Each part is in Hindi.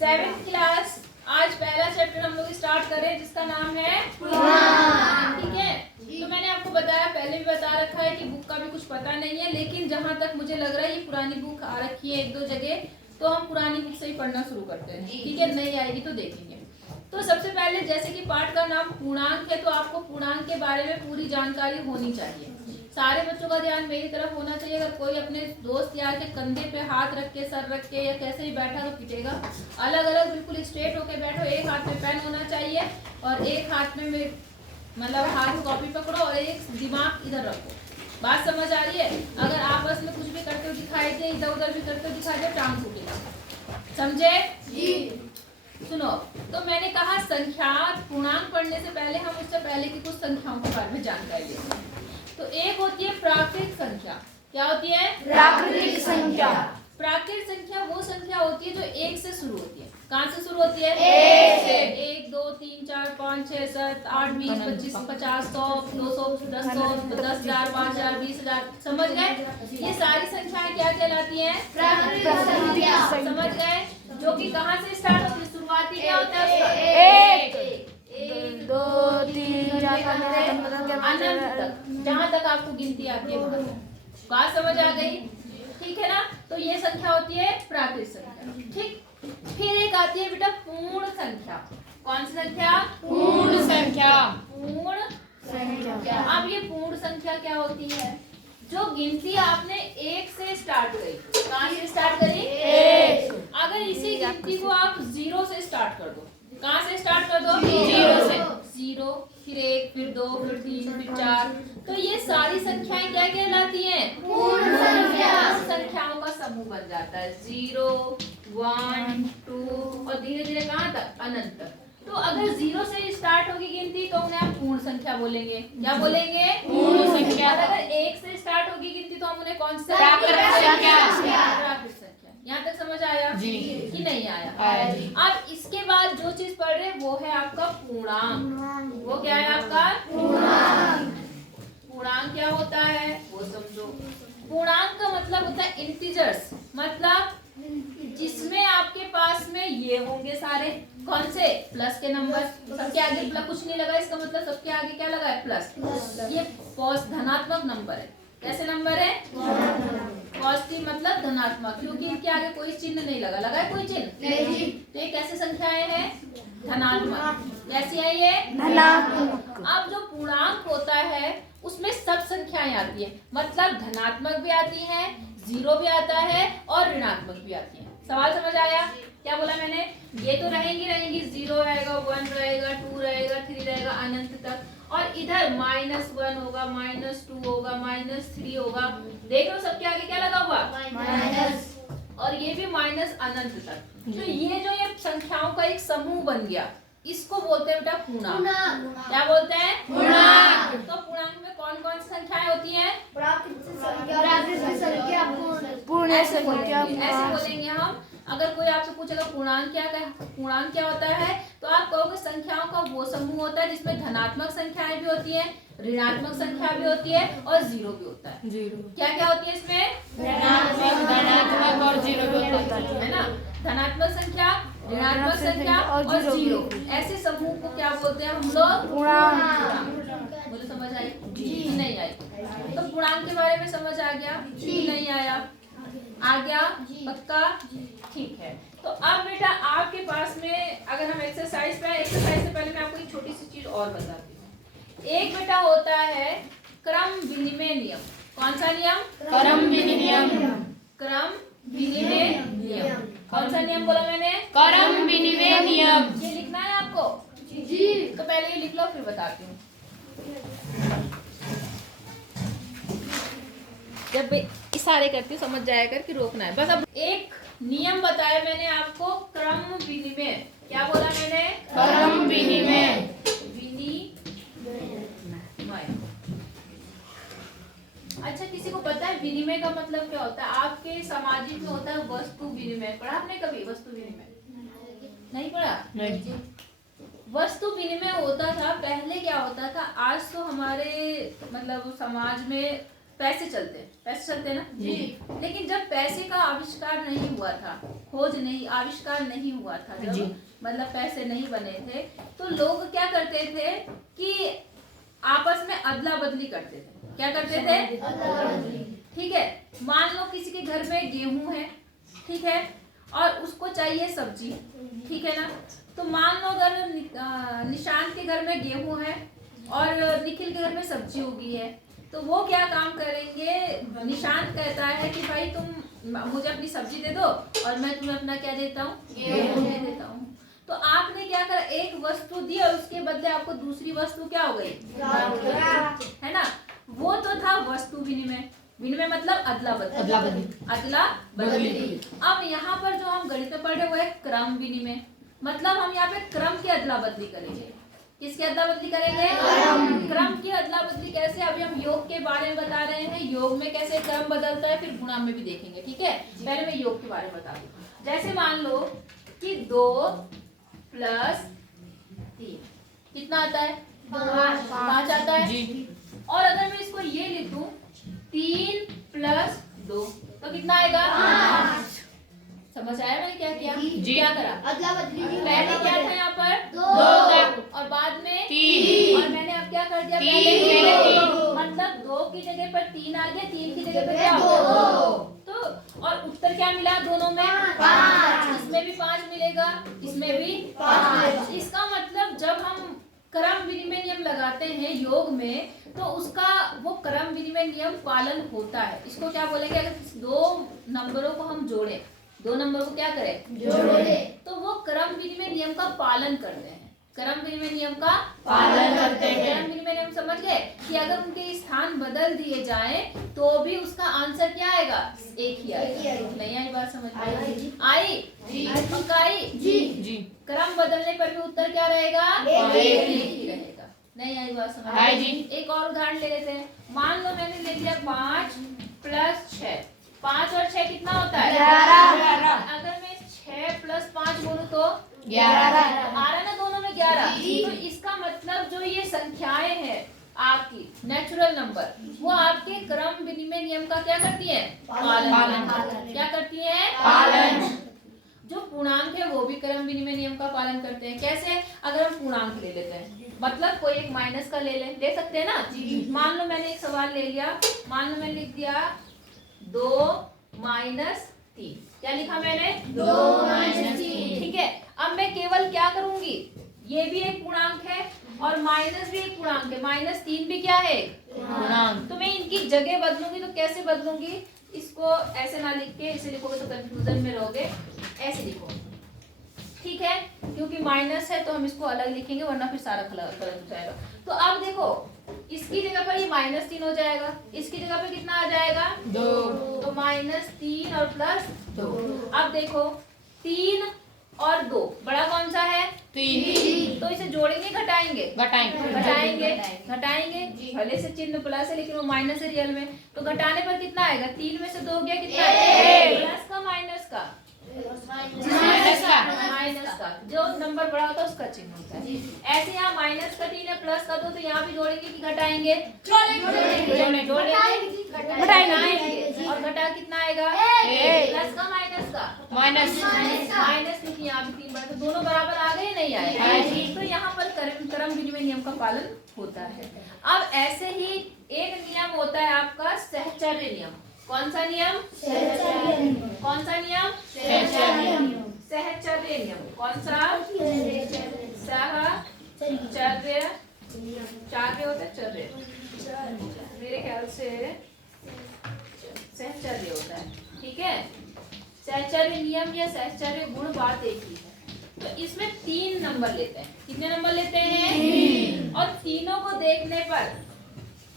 7th class. आज पहला चैप्टर हम लोग स्टार्ट कर रहे हैं जिसका नाम है पुराण। ठीक है, तो मैंने आपको बताया, पहले भी बता रखा है कि बुक का भी कुछ पता नहीं है, लेकिन जहां तक मुझे लग रहा है ये पुरानी बुक आ रखी है 1-2 जगह, तो हम पुरानी बुक से ही पढ़ना शुरू करते हैं। ठीक है, नहीं आएगी तो देखेंगे। तो सबसे पहले जैसे कि पाठ का नाम पूर्णांक है, तो आपको पूर्णांक के बारे में पूरी जानकारी होनी चाहिए। सारे बच्चों का ध्यान मेरी तरफ होना चाहिए। अगर कोई अपने दोस्त यार के कंधे पे हाथ रख के, सर रख के या कैसे ही बैठा तो पिटेगा। अलग अलग बिल्कुल स्ट्रेट होके बैठो। एक हाथ में पेन होना चाहिए और एक हाथ में मतलब हाथ कॉपी पकड़ो और एक दिमाग इधर रखो। बात समझ आ रही है? अगर आपस में कुछ भी करते हो दिखाई दे, इधर उधर भी करते हो दिखाई दे, टांग फूटेगा। समझे जी? सुनो, तो मैंने कहा संख्या पूर्णांक पढ़ने से पहले हम उससे पहले की कुछ संख्याओं के बारे में जानकारी लेते हैं। तो एक होती है प्राकृतिक संख्या। क्या होती है? प्राकृतिक संख्या। प्राकृतिक संख्या वो संख्या होती है जो 1 से शुरू होती है। कहाँ से शुरू होती है? 1 से। 1 2 3 4 5 6 7 8 20 25 50 100 200 10 10,000 5,000 20,000। समझ गए? ये सारी संख्याएं क्या कहलाती हैं? प्राकृतिक संख्या। समझ गए? जो कि कहाँ से स्टार्ट होती है? शुरुआती क्या होता है? 1 2 3 4 अनंत तक, जहाँ तक आपको गिनती आती है वहाँ तक। बात समझ आ गई? ठीक है ना? तो ये संख्या होती है प्राकृतिक संख्या। ठीक, फिर एक आती है बेटा पूर्ण संख्या। कौन सी संख्या? पूर्ण संख्या। पूर्ण संख्या। अब ये पूर्ण संख्या क्या होती है? जो गिनती आपने 1 से स्टार्ट करी। कहाँ से स्टार्ट करी? 1। अगर इसी गिनती को आप 0 से स्टार्ट कर दो। कहाँ से स्टार्ट कर दो? 0 से। 0, फिर 1, फिर 2, फिर 3, फिर 4। तो ये सारी संख्याएं क्या कहलाती हैं? पूर्ण संख्या। संख्याओं का समूह बन जाता है। 0 1 2 और धीरे धीरे कहाँ तक? अनंत तक। तो अगर 0 से स्टार्ट होगी गिनती तो उन्हें आप पूर्ण संख्या बोलेंगे। क्या बोलेंगे? पूर्ण संख्या। और अगर 1 से स्टार्ट होगी गिनती तो हम उन्हें कौन सा? प्राकृतिक संख्या। प्राकृतिक संख्या। यहाँ तक समझ आया जी कि नहीं आया? आया जी। अब इसके बाद जो चीज पढ़ रहे हैं वो है आपका पूर्णांक। वो क्या है आपका? पूर्णांक। पूर्णांक क्या होता है वो समझो। पूर्णांक का मतलब होता है इंटीजर्स, मतलब जिसमें आपके पास में ये होंगे सारे। कौन से? प्लस के नंबर। सबके आगे प्लस कुछ नहीं लगा, इसका मतलब सबके आगे क्या लगा है? प्लस। ये धनात्मक नंबर है। कैसे नंबर है? पॉजिटिव मतलब धनात्मक, क्योंकि इनके आगे कोई चिन्ह नहीं लगा। लगा है कोई चिन्ह? नहीं। तो ये कैसे संख्याएं हैं? धनात्मक। कैसी है ये? धनात्मक। अब जो पूर्णांक होता है उसमें सब संख्याएं आती है, मतलब धनात्मक भी आती हैं, 0 भी आता है और ऋणात्मक भी आती है। सवाल समझ आया? क्या बोला मैंने? ये तो रहेंगी 0 रहेगा, 1 रहेगा, 2 रहेगा, 3 रहेगा, अनंत तक। और इधर -1 होगा, -2 होगा, -3 होगा। देख लो सबके आगे क्या लगा हुआ? माइनस। और ये भी माइनस अनंत तक। तो ये जो ये संख्याओं का एक समूह बन गया, इसको बोलते हैं बेटा पूर्णांक। क्या बोलते हैं? पूर्णांक। तो पूर्णांक में कौन कौन सी संख्याएं होती हैं? प्राकृतिक संख्या। पूर्ण ऐसे संख्या। बोलेंगे हम। अगर कोई आपसे पूछेगा पूर्णांक क्या होता है, तो आप कहोगे संख्याओं का वो समूह होता है जिसमें धनात्मक संख्याएं भी होती हैं, ऋणात्मक संख्या भी होती है और 0 भी होता है। 0 क्या क्या होती है इसमें? धनात्मक और 0 भी होता है ना? धनात्मक संख्या, ऋणात्मक संख्या और 0। ऐसे समूह को क्या बोलते हैं हम लोग? पूर्णांक। बोलो समझ आई? जी नहीं आई? तो पूर्णांक के बारे में समझ आ गया? जी नहीं आया? आ गया? पक्का? ठीक है। तो अब बेटा आपके पास में अगर हम एक्सरसाइज से पहले मैं आपको एक छोटी सी चीज और बताती हूँ। एक बेटा होता है क्रम विनिमय नियम। कौन सा नियम? क्रम विनिमय। क्रम विनिमय नियम। कौन सा नियम बोला मैंने? क्रम विनिमय नियम। ये लिखना है आपको? जी। तो पहले ये लिख लो फिर बताती हूँ। जब इशारे करती हूँ समझ जाया कर कि रोकना है बस। अब एक नियम बताया मैंने आपको, क्रम विनिमय। क्या बोला मैंने? क्रम विनिमय। अच्छा, किसी को पता है विनिमय का मतलब क्या होता है? आपके सामाजिक में होता है वस्तु विनिमय। पढ़ा आपने कभी वस्तु विनिमय? नहीं पढ़ा? नहीं। वस्तु विनिमय होता था पहले। क्या होता था? आज तो हमारे मतलब समाज में पैसे चलते हैं ना जी। लेकिन जब पैसे का आविष्कार नहीं हुआ था खोज नहीं, आविष्कार नहीं हुआ था, जी। जब मतलब पैसे नहीं बने थे, तो लोग क्या करते थे कि आपस में अदला बदली करते थे। क्या करते थे? ठीक है, मान लो किसी के घर में गेहूं है, ठीक है, और उसको चाहिए सब्जी, ठीक है ना। तो मान लो अगर निशांत के घर में गेहूं है और निखिल के घर में सब्जी उगी है, तो वो क्या काम करेंगे, निशांत कहता है कि भाई तुम मुझे अपनी सब्जी दे दो और मैं तुम्हें अपना क्या देता हूँ, गेहूं दे देता हूँ। तो आपने क्या करा, एक वस्तु दी और उसके बदले आपको दूसरी वस्तु क्या हो गई, है ना। वो तो था वस्तु विनिमय। विनिमय मतलब अदला बदली, अदला बदली। अब यहाँ पर जो हम गणित में पढ़ रहे वो है क्रम विनिमय, मतलब हम यहाँ पे क्रम की अदला बदली करेंगे। किसकी अदला बदली करेंगे? क्रम की अदला बदली कैसे? अभी हम योग के बारे में बता रहे हैं, योग में कैसे क्रम बदलता है, फिर गुणा में भी देखेंगे, ठीक है। पहले मैं योग के बारे में बता दूं। जैसे मान लो कि 2 + 3 कितना आता है? 5 आता है जी। और अगर मैं इसको ये लिखूं 3 + 2 तो कितना आएगा? 5। समझ आया मैंने क्या किया? जी। क्या करा? अदला बदली। पहले क्या था यहाँ पर? 2 और बाद में 3 और मैंने अब क्या कर दिया? 3 पहले पहले 3 मतलब 2 की जगह पर 3 आ गया, 3 की जगह पर क्या हो गया? 2। तो और उत्तर क्या मिला दोनों में? 5। इसमें भी 5 मिलेगा, इसमें भी 5। इसका मतलब जब हम क्रम विनिमय नियम लगाते हैं योग में, तो उसका वो क्रम विनिमय नियम पालन होता है। इसको क्या बोलेंगे? अगर 2 नंबरों को हम जोड़ें, 2 नंबर को क्या करें? जोड़े, तो वो क्रम विनिमय नियम का पालन करते हैं। क्रम विनिमय नियम का पालन करते हैं। क्रम विनिमय नियम समझ गए कि अगर उनके स्थान बदल दिए जाएं तो भी उसका आंसर क्या आएगा? एक ही आएगा। नहीं आई बात समझ में? आई पक्का आई जी। क्रम बदलने पर भी उत्तर क्या रहेगा? एक ही रहेगा। नहीं आई बात समझ आई जी। एक और उदाहरण ले लेते हैं। मान लो मैंने ले लिया 5 + 6। 5 और 6 कितना होता है? 11। अगर मैं 6 + 5 बोलूं तो 11। आ रहा ना दोनों में 11। जी। तो इसका मतलब जो ये संख्याएं हैं आपकी नेचुरल नंबर, वो आपके क्रम विनिमय नियम का क्या करती है? पालन। क्या करती है? पालन। जो पूर्णांक है वो भी क्रम विनिमय नियम का पालन करते हैं। कैसे? अगर हम पूर्णांक ले लेते हैं, मतलब कोई एक माइनस का ले सकते हैं ना। मान लो मैंने एक सवाल ले लिया, मान लो मैंने लिख दिया 2 - 3। क्या लिखा मैंने? 2 - 3। ठीक है, अब मैं केवल क्या करूंगी, ये भी एक पूर्णांक है और माइनस भी एक पूर्णांक है, -3 भी क्या है? पूर्णांक। तो मैं इनकी जगह बदलूंगी, तो कैसे बदलूंगी? इसको ऐसे ना लिख के इसे लिखोगे तो कंफ्यूजन में रहोगे, ऐसे लिखो, ठीक है, क्योंकि माइनस है तो हम इसको अलग लिखेंगे वरना फिर सारा गलत हो जाएगा। तो अब देखो इसकी जगह पर ये -3 हो जाएगा, इसकी जगह पर कितना आ जाएगा? 2। तो -3 और +2। अब देखो 3 और 2 बड़ा कौन सा है? 3। तो इसे जोड़ेंगे घटाएंगे? घटाएंगे। घटाएंगे भले से चिन्ह प्लस है लेकिन वो माइनस है रियल में, तो घटाने पर कितना आएगा? 3 में से 2 गया कितना? प्लस का माइनस का? माइनस का। जो नंबर बड़ा होता है उसका चिन्ह होता है। ऐसे यहाँ -3 है, प्लस का 2, तो यहाँ भी जोड़ेंगे कि घटाएंगे? जोड़ेंगे और घटा कितना आएगा? प्लस का माइनस का? माइनस। माइनस, क्योंकि यहाँ भी 3 बड़ा, तो दोनों बराबर आ गए? नहीं आए। तो यहाँ पर क्रम विनिमय नियम का पालन होता है। अब ऐसे ही एक नियम होता है आपका सहचर्य नियम। कौन सा नियम? कौन सा नियम? सहचर्य नियम। कौन सा? सहचर्य। चार्य होता है, चर्य मेरे ख्याल से सहचर्य होता है, ठीक है। सहचर्य नियम या सहचर्य गुण बात एक ही है। तो इसमें 3 नंबर लेते हैं। कितने नंबर लेते हैं? और तीनों को देखने पर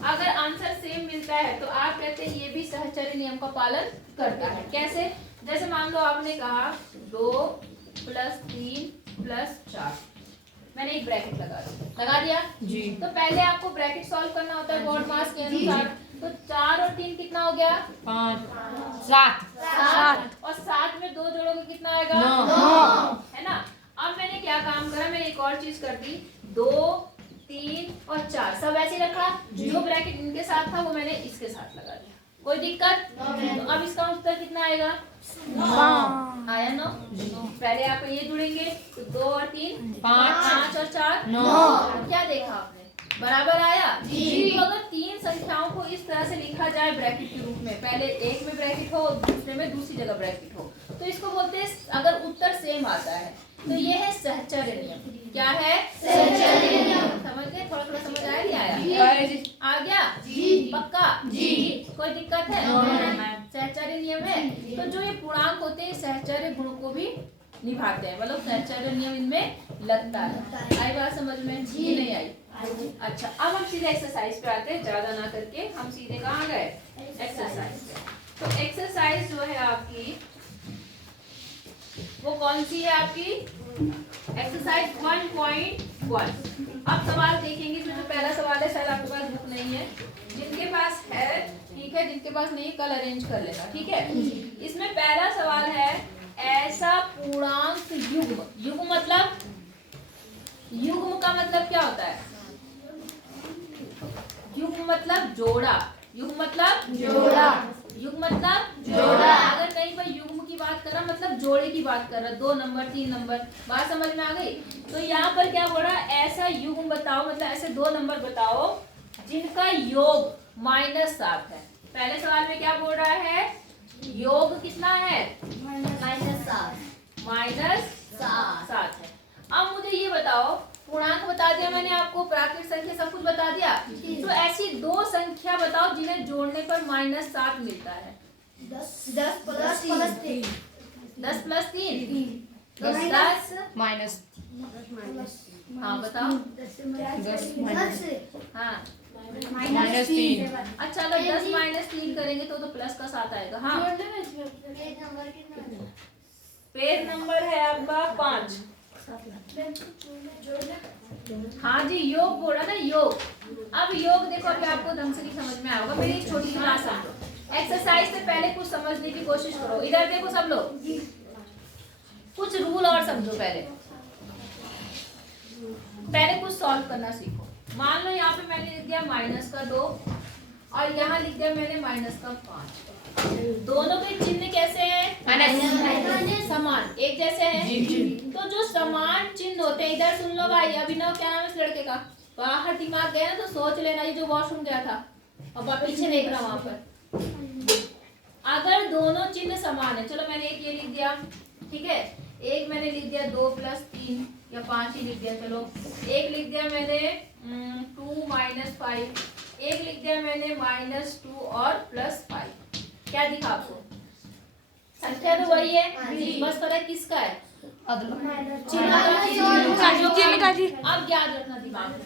अगर आंसर सेम मिलता है तो आप कहते हैं ये भी सहचर्य नियम का पालन करता है। कैसे? जैसे मान लो आपने कहा 2 + 3 + 4, मैंने एक ब्रैकेट लगा दिया जी। तो पहले आपको ब्रैकेट सॉल्व करना होता है बॉड मास के अनुसार। तो 4 और 3 कितना हो गया? 5 7 और 7 में 2 जोड़ोगे कितना आएगा? 9 है ना। अब मैंने क्या काम करा, मैंने एक और चीज कर दी, 2 3 और 4 सब ऐसे रखा, जो ब्रैकेट इनके साथ था वो मैंने इसके साथ लगा दिया। कोई दिक्कत? तो अब इसका उत्तर कितना आएगा? आया 9। पहले आप ये जुड़ेंगे तो 2 और 3 5 और 4 9। क्या देखा आपने? बराबर आया जी। तो अगर तीन संख्याओं को इस तरह से लिखा जाए ब्रैकेट के रूप में, पहले एक में ब्रैकेट हो, दूसरे में दूसरी जगह ब्रैकेट हो, तो इसको बोलते हैं, अगर उत्तर सेम आता है तो ये है सहचर्य नियम। क्या है? सहचर्य नियम। समझ गए? थोड़ा थोड़ा समझ आया नहीं आया? आ गया जी? पक्का जी? कोई दिक्कत है? सहचर्य नियम है। तो जो ये पूर्णांक होते हैं सहचर्य गुण को भी निभाते हैं, मतलब सहचर्य नियम इनमें लगता है। आई बात समझ में? जी नहीं आई? अच्छा, अब हम सीधे एक्सरसाइज पे आते हैं, ज्यादा ना करके हम सीधे कहाँ गए? एक्सरसाइज पे। तो एक्सरसाइज जो है आपकी वो कौन सी है आपकी? एक्सरसाइज 1.1। अब सवाल देखेंगे, जो पहला सवाल है, शायद आपके पास बुक नहीं है, जिनके पास है ठीक है, जिनके पास नहीं है कल अरेंज कर लेना, ठीक है। इसमें पहला सवाल है, ऐसा पूर्णांक युग्म, युग्म मतलब, युग्म का मतलब क्या होता है? युग्म मतलब जोड़ा, युग्म मतलब जोड़ा, युग्म मतलब जोड़ा। अगर कहीं पर युग्म की बात कर रहा मतलब जोड़े की बात कर रहा, 2 नंबर 3 नंबर, बात समझ में आ गई? तो यहाँ पर क्या बोल रहा है? ऐसा युग्म बताओ, मतलब ऐसे 2 नंबर बताओ जिनका योग -7 है। पहले सवाल में क्या बोल रहा है? योग कितना है? -7 है। अब मुझे ये बताओ, पूर्णांक बता दिया मैंने आपको, प्राकृत संख्या सब कुछ बता दिया, तो ऐसी 2 संख्या बताओ जिन्हें जोड़ने पर -7 मिलता है। 10 प्लस 3 10 प्लस 3 10 माइनस। हाँ बताओ। 10 हाँ -3। अच्छा, अगर 10 -3 करेंगे तो प्लस का 7 आएगा। हाँ, पेज नंबर है आपका 5। हाँ जी, योग बोला ना, योग। अब योग देखो, अभी आपको ढंग से नहीं समझ में आएगा, मेरी एक छोटी सी बात समझो। एक्सरसाइज से पहले कुछ समझने की कोशिश करो। इधर देखो सब लोग, कुछ रूल और समझो। पहले कुछ सॉल्व करना सीखो। मान लो यहाँ पे मैंने लिख दिया -2 और यहाँ लिख दिया मैंने -5। दोनों के चिन्ह कैसे हैं? समान, एक जैसे हैं। तो जो समान चिन्ह होते हैं, इधर सुन लो भाई, अभिनव क्या नाम है इस लड़के का? बाहर दिमाग गया ना तो सोच लेना, ये जो वॉशरूम गया था और पीछे देख रहा वहां पर। अगर दोनों चिन्ह समान है, चलो मैंने एक ये लिख दिया, ठीक है, एक मैंने लिख दिया 2 + 3 या 5 ही लिख दिया, चलो एक लिख दिया मैंने 2 - 5, एक लिख दिया मैंने -2 और +5। क्या दिखा आपको? संख्या तो वही है, बस फर्क किसका है? चिन्ह का जी। अब याद रखना दिमाग में,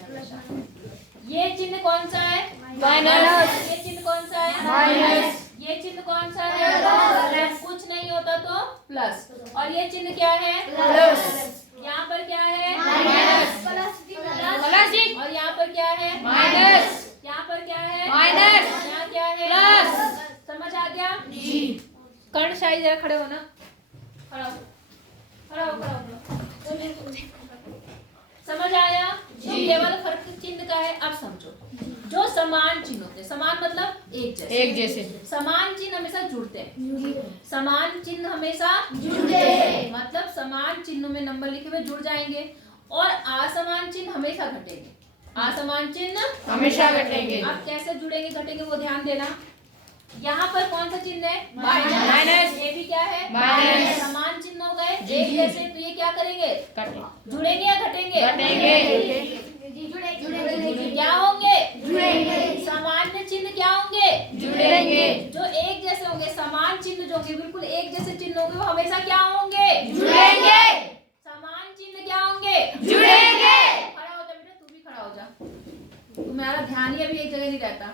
ये चिन्ह कौन सा है? माइनस। ये चिन्ह कौन सा है? माइनस। ये चिन्ह कौन सा है? प्लस। कुछ नहीं होता तो प्लस। और ये चिन्ह क्या है? प्लस। यहाँ पर क्या है? माइनस। प्लस। और यहाँ पर क्या है? माइनस। यहाँ पर क्या है? माइनस। यहाँ क्या है? प्लस। समझ आ गया जी? कर्ण शाही जरा खड़े हो ना, खड़ा हो, खड़ा हो, खड़ा हो। समझ आया जी? केवल फर्क चिन्ह का है। अब समझो, जो समान चिन्ह होते हैं, समान मतलब एक जैसे, समान चिन्ह हमेशा जुड़ते हैं। समान चिन्ह हमेशा जुड़ते हैं, मतलब समान चिन्हों में नंबर लिखे हुए जुड़ जाएंगे, और असमान चिन्ह हमेशा घटेंगे। असमान चिन्ह हमेशा घटेंगे। अब कैसे जुड़ेंगे घटेंगे वो ध्यान देना। यहाँ पर कौन सा चिन्ह है? माइनस। ये भी क्या है? माइनस। समान चिन्ह हो गए एक जैसे, तो ये क्या करेंगे? जुड़ेंगे या घटेंगे? घटेंगे। क्या होंगे? जुड़ेंगे। सामान्य चिन्ह क्या होंगे? जुड़ेंगे। जो एक जैसे होंगे, समान चिन्ह जो होंगे, बिल्कुल एक जैसे चिन्ह होंगे, वो हमेशा क्या होंगे? जुड़ेंगे। समान चिन्ह क्या होंगे? जुड़ेंगे। खड़ा हो जा बेटा, तू भी खड़ा हो जा, तुम्हारा ध्यान ही अभी एक जगह नहीं रहता।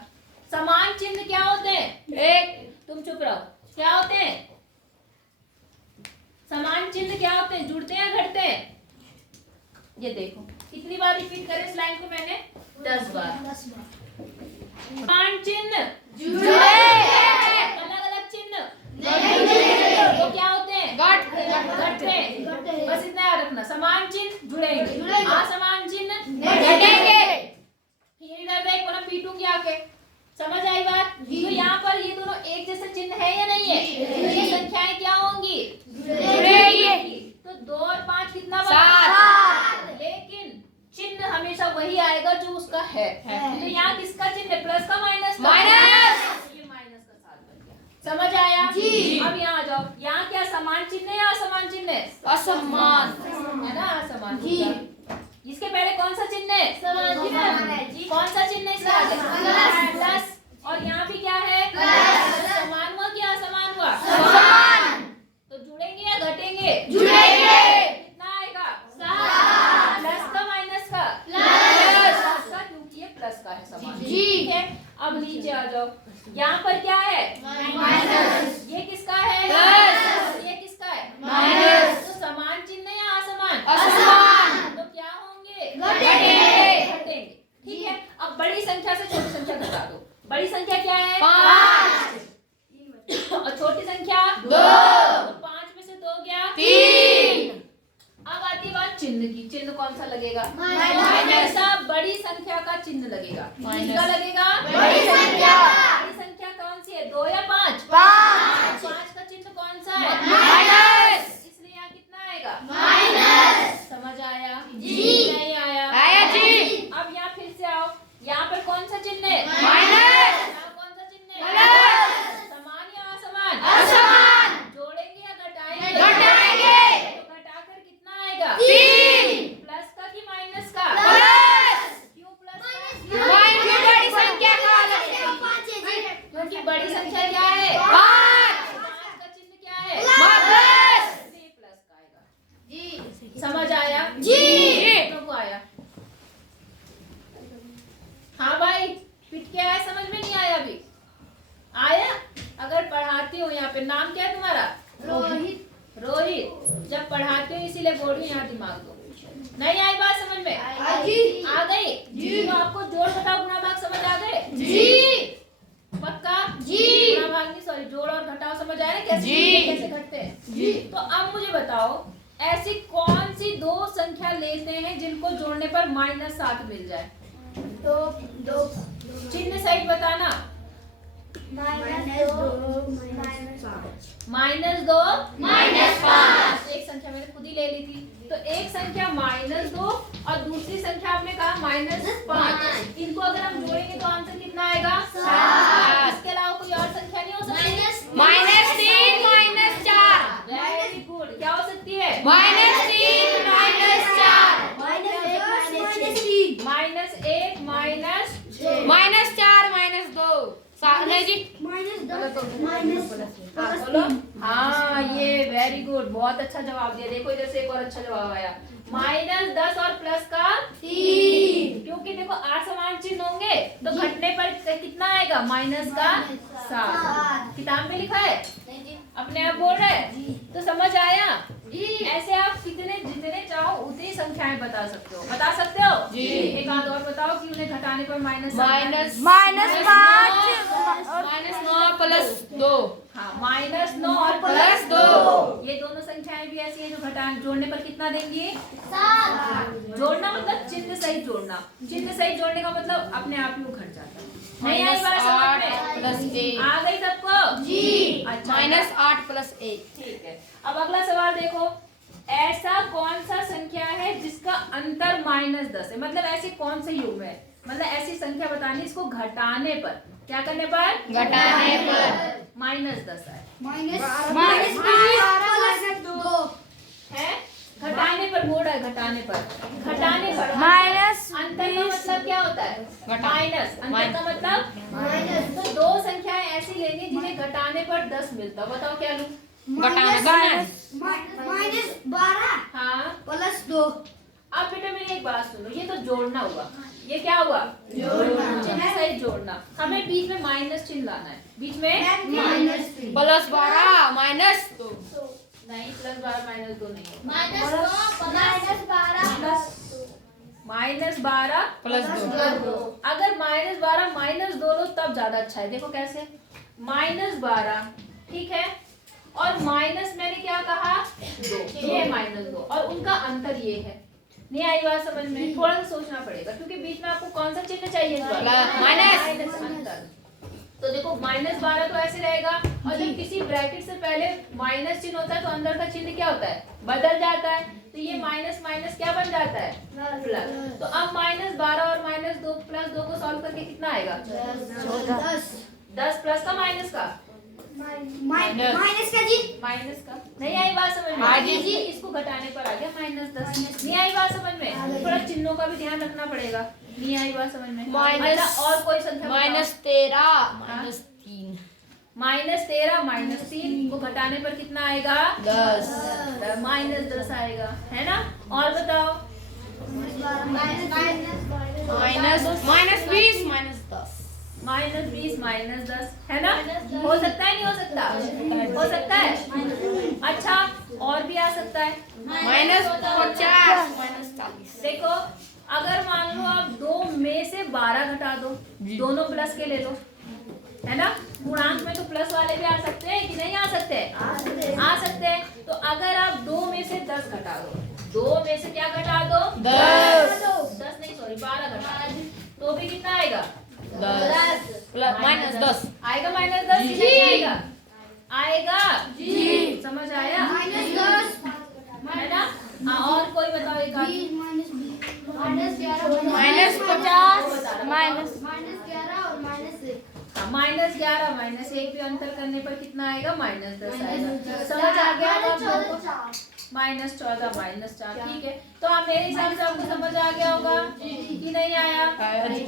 समान चिन्ह क्या होते हैं? एक, तुम चुप रहो, क्या होते हैं? समान चिन्ह क्या होते हैं? जुड़ते हैं घटते हैं? ये देखो, कितनी बार रिपीट करें इस लाइन को मैंने? 10 बार। समान चिन्ह जुड़ेंगे, अलग अलग चिन्ह वो क्या होते हैं? घटते हैं। बस इतना याद रखना, समान चिन्ह जुड़ेंगे, असमान चिन्ह घटेंगे। फिर इधर देख, वरना पीटूंगी आके। समझ आई बात? तो यहाँ पर ये दोनों असमान। है ना, असमान। जी। इसके पहले कौन सा चिन्ह है? समान है जी। कौन सा चिन्ह है इसके आगे? प्लस। प्लस। और यहाँ भी क्या है? प्लस। समान हुआ क्या असमान हुआ? समान। तो जुड़ेंगे या घटेंगे? जुड़ेंगे। कितना आएगा? 7। प्लस का माइनस का? प्लस। प्लस का, क्योंकि ये प्लस का है समान। जी। ठीक है, अब नीचे आ जाओ। यहाँ पर क्या है? माइनस। ये किसका है? प्लस। ये किसका है? माइनस। तो समान चिन्ह है या असमान? असमान। तो क्या होंगे? घटेंगे। घटेंगे। ठीक है, अब बड़ी संख्या से छोटी संख्या घटा दो। बड़ी संख्या क्या है? 5। और छोटी संख्या? 2। तो 5 में से 2 गया 3। अब आती है बात चिन्ह की। चिन्ह कौन सा लगेगा? माइनस। हमेशा बड़ी संख्या का चिन्ह लगेगा। माइनस। किसका लगेगा? बड़ी संख्या। बड़ी संख्या कौन सी है? 2 या 5? 5। 5 का चिन्ह कौन सा है? माइनस। इसलिए यहाँ कितना आएगा? माइनस। समझ आया? जी। नहीं आया? आया जी। अब यहाँ फिर से आओ। यहाँ पर कौन सा चिन्ह है? माइनस। यहाँ कौन सा चिन्ह है? प्लस। समान या असमान? असमान। जोड़ेंगे या घटाएंगे? घटाएंगे। तो घटाकर कितना आएगा? 3। प्लस का कि माइनस का? प्लस। क्यों प्लस का? माइनस बड़ी संख्या का अलग है। क्योंकि बड़ी संख्या क्या है? 5। 5 का चिन्ह क्या है? प्लस। इसलिए प्लस का आएगा। समझ आया? जी। लोगों को आया? हाँ भाई, फिट क्या है? समझ में नहीं आया अभी? आया? अगर पढ़ाती हूँ यहाँ पे, नाम क्या है तुम्हारा? रोहित। रोहित। जब पढ़ाती हूँ इसीलिए बोल रही हूँ, यहाँ दिमाग दो। नहीं आई बात समझ में? जी। आ गई? जी। तो आपको जोड़ घटाव गुणा भाग समझ आ गए? जी। पक्का? जी। गुणा भाग नहीं, सॉरी, जोड़ और घटाव समझ आया ना? कैसे जी। जुड़ते, कैसे घटते हैं? जी। तो अब मुझे बताओ, ऐसी कौन सी 2 संख्या लेते हैं जिनको जोड़ने पर -7 मिल जाए? 2। चिन्ह सहित बताना। -2 -2 एक संख्या मैंने खुद ही ले ली थी। तो एक संख्या -2 और दूसरी संख्या आपने कहा -5। इनको अगर हम जोड़ेंगे तो आंसर कितना आएगा? 7। इसके अलावा कोई और संख्या नहीं हो सकती? -3 -4 वेरी गुड। क्या हो सकती है? -3 -4 -1 -4 -2 नहीं जी हाँ बोलो। हाँ, ये वेरी गुड, बहुत अच्छा जवाब दिया। देखो इधर से एक और अच्छा जवाब आया। -10 और प्लस का 3। क्योंकि देखो असमान चिन्ह होंगे तो घटने पर कितना आएगा? -7। किताब में लिखा है? अपने आप बोल रहे हैं? तो समझ आया? ऐसे आप जितने चाहो उतनी संख्याएं बता सकते हो। बता सकते हो? जी। एक आध और बताओ कि उन्हें घटाने पर -5 -9 प्लस 2। हाँ, -9 और प्लस 2। ये दोनों संख्याएं भी ऐसी हैं जो जोड़ने पर कितना देंगी? 7। जोड़ना मतलब चिन्ह सहित जोड़ना। चिन्ह सहित जोड़ने का मतलब अपने आप ही वो घट जाता है। नहीं आई बात समझ में? -8 प्लस 1। आ गई सबको? जी। अच्छा, -8 प्लस 1। ठीक है। अब अगला सवाल देखो। ऐसा कौन सा संख्या है जिसका अंतर -10 है? मतलब ऐसी कौन सी युग्म है? मतलब ऐसी संख्या बतानी इसको घटाने पर, क्या करने पर? घटाने पर -10 है। -2 है? घटाने पर बोल रहा है, घटाने पर। घटाने पर अंतर का मतलब क्या होता है? माइनस। अंतर का मतलब तो 2 संख्याएं ऐसी लेनी जिन्हें घटाने पर 10 मिलता। बताओ क्या लूं? घटाने -12 हाँ, +2 अब बेटा मेरी एक बात सुनो, ये तो जोड़ना हुआ। ये क्या हुआ? जोड़ना। चिन्ह सहित जोड़ना। हमें बीच में माइनस चिन्ह लाना है। बीच में -3 प्लस 12 माइनस 2। नहीं, +12 -2 नहीं है। -12 -12 प्लस 2। अगर -12 -2 लो तब ज्यादा अच्छा है। देखो कैसे? -12, ठीक है, और माइनस मैंने क्या कहा? 2। ये -2 और उनका अंतर ये है। नहीं आई बात समझ में? थोड़ा सा सोचना पड़ेगा क्योंकि बीच में आपको कौन सा चिन्ह चाहिए? इस बार? माइनस। अंतर। तो देखो -12 तो ऐसे रहेगा, और जब किसी ब्रैकेट से पहले माइनस चिन्ह होता है तो अंदर का चिन्ह क्या होता है? बदल जाता है। तो ये माइनस माइनस क्या बन जाता है? प्लस। तो अब -12 और -2 +2 को सॉल्व करके कितना आएगा? 10 प्लस का माइनस का माइनस का जी। माइनस का नहीं आई बात समझ में? हाँ जी इसको घटाने पर आ गया -10। नहीं आई बात समझ में? थोड़ा चिन्हों का भी ध्यान रखना पड़ेगा। नहीं आई बात समझ में? माइनस- अच्छा, और कोई संख्या बताओ। -13 -3 -13 -3 को घटाने पर कितना आएगा? 10 -10 आएगा, है ना? और बताओ। -20 -10 -20 -10 है ना? हो सकता है नहीं हो सकता? हो सकता है। अच्छा, और भी आ सकता है। -50 -40 देखो, अगर मान लो आप 2 में से 12 घटा दो, दोनों प्लस के ले लो, है ना? पूर्णांक में तो प्लस वाले भी आ सकते हैं कि नहीं आ सकते? आ सकते हैं। तो अगर आप 2 में से 10 घटा दो, 2 में से क्या घटा दो? 10 नहीं, सॉरी 12 घटा दो, तो भी कितना आएगा? -10 आएगा -10 कि नहीं आएगा? आएगा जी। समझ आया? -10 है ना? हाँ, और कोई बताओ एक आध। -50 और -1 -11 -1 भी अंतर करने पर कितना आएगा? -10 आएगा। समझ आ गया अब आप लोगों को? -14 -4 ठीक है। तो आप मेरे हिसाब से आपको समझ आ गया होगा कि नहीं आया?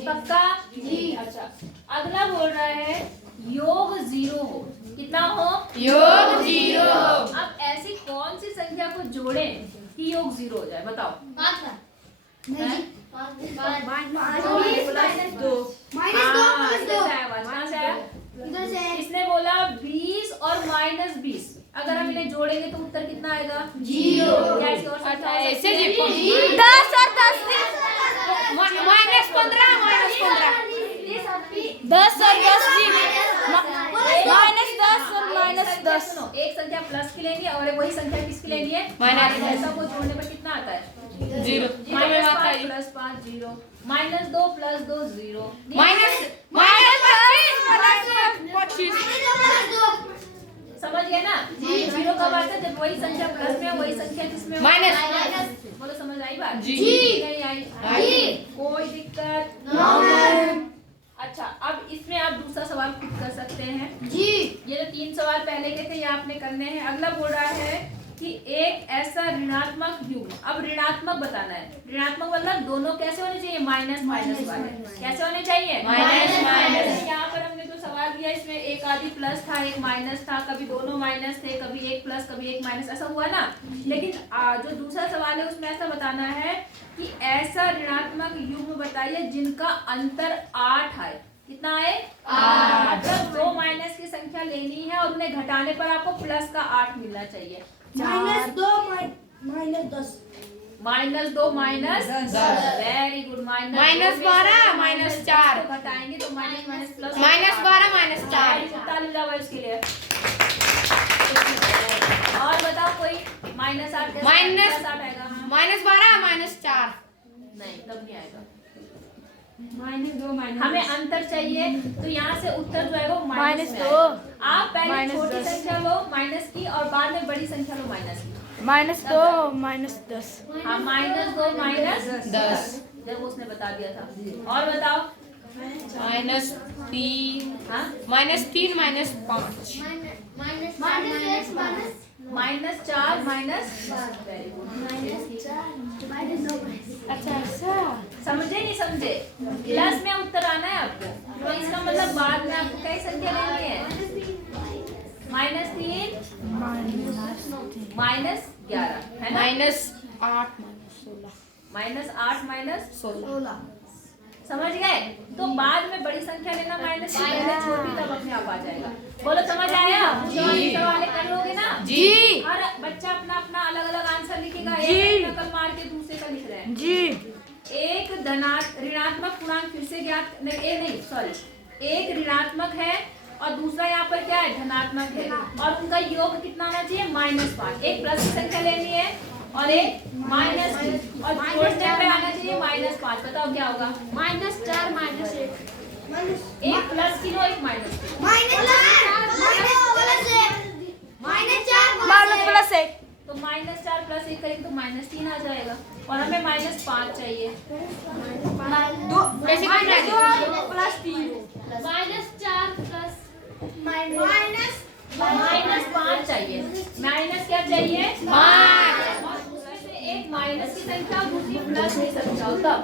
पक्का जी। अच्छा, अगला बोल रहा है योग 0 हो। कितना हो? योग 0 अब ऐसी कौन सी संख्या को जोड़ें कि योग 0 हो जाए? बताओ। कहाँ से आया? इसने बोला 20 और -20। अगर हम इन्हें जोड़ेंगे तो उत्तर कितना आएगा? 0। क्या इसका और सकता है? ऐसे जी। 10 और 10 -15 10 और 10 जी। -10 सुनो, एक संख्या प्लस की लेंगे और वही संख्या किसकी लेनी है? माइनस। ऐसा को जोड़ने पर कितना आता है? 0 -5 + 5 0, -2 + 2 0, समझ गए ना? 0 कब आता है? जब वही संख्या प्लस में है, वही संख्या किसमें हो? माइनस। बोलो, समझ आई बात? जी। नहीं आई? जी। कोई दिक्कत? अच्छा, अब इसमें आप दूसरा सवाल खुद कर सकते हैं जी। ये जो 3 सवाल पहले के थे ये आपने करने हैं। अगला बोल रहा है कि एक ऐसा ऋणात्मक युग्म, अब ऋणात्मक बताना है। ऋणात्मक मतलब दोनों कैसे होने चाहिए? माइनस वाले। कैसे होने चाहिए? माइनस। यहाँ पर हमने जो सवाल दिया इसमें एक आधी प्लस था, एक माइनस था, कभी दोनों माइनस थे, कभी एक प्लस कभी एक माइनस, ऐसा हुआ ना। लेकिन जो दूसरा सवाल है उसमें ऐसा बताना है कि ऐसा ऋणात्मक युग्म बताइए जिनका अंतर 8 आए। कितना आए? 8। मतलब 2 माइनस की संख्या लेनी है और उन्हें घटाने पर आपको प्लस का 8 मिलना चाहिए। -2 -10 -2 -10 वेरी गुड। -12 -4 तो घटाएंगे तो माइनस प्लस -12 -4 ताली बजाओ इसके लिए। और बताओ कोई -8 कैसे? माइनस- +8 आएगा? -12 -4 नहीं, तब नहीं आएगा। -2 हमें अंतर चाहिए, तो यहाँ से उत्तर जो है वो माइनस में -2 आएगा। आप पहले छोटी -10 संख्या लो माइनस की और बाद में बड़ी संख्या लो माइनस की। -2 -10 हाँ, -2 -10 जब उसने बता दिया था। और बताओ। -3 हाँ, -3 -5 -4 वेरी गुड। अच्छा समझे नहीं समझे? प्लस में उत्तर आना है आपको, तो इसका मतलब बाद में आपको कई संख्या लेनी है। -3 -11 है ना? -8 -16 -16 समझ गए? तो बाद में बड़ी संख्या लेना माइनस की, पहले छोटी तब अपने आप आ जाएगा। बोलो, समझ आया? सवाल कर लोगे ना? जी। हर बच्चा अपना अपना अलग अलग आंसर लिखेगा। जी। एक नकल मार के दूसरे का लिख रहे हैं। जी। एक ऋणात्मक पूर्णांक फिर से ज्ञात नहीं सॉरी, एक ऋणात्मक है और दूसरा यहाँ पर क्या है? धनात्मक है, और उनका योग कितना आना चाहिए? -5। एक प्लस की संख्या लेनी है और एक माइनस की, और जोड़ने पे आना चाहिए -5। बताओ क्या होगा? -4 एक प्लस की लो, एक माइनस की। -1 तो -4 + 1 करेंगे तो -3 आ जाएगा, और हमें -5 चाहिए। -5 चाहिए। माइनस क्या चाहिए? 5। और उसमें से एक माइनस की संख्या और दूसरी प्लस की संख्या हो तब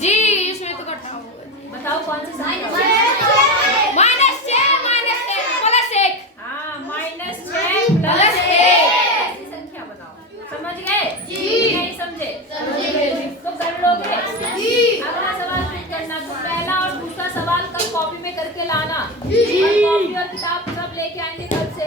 जी इसमें तो कटा होगा। बताओ कौन सी संख्या? -6 प्लस 1। हाँ, -6 प्लस 1 ऐसी संख्या बनाओ। समझ गए? नहीं समझे? तो कर लोगे? अगला सवाल फिर करना। तो पहला और दूसरा सवाल कल कॉपी में करके लाना। और कॉपी और किताब सब लेके आएंगे कल से।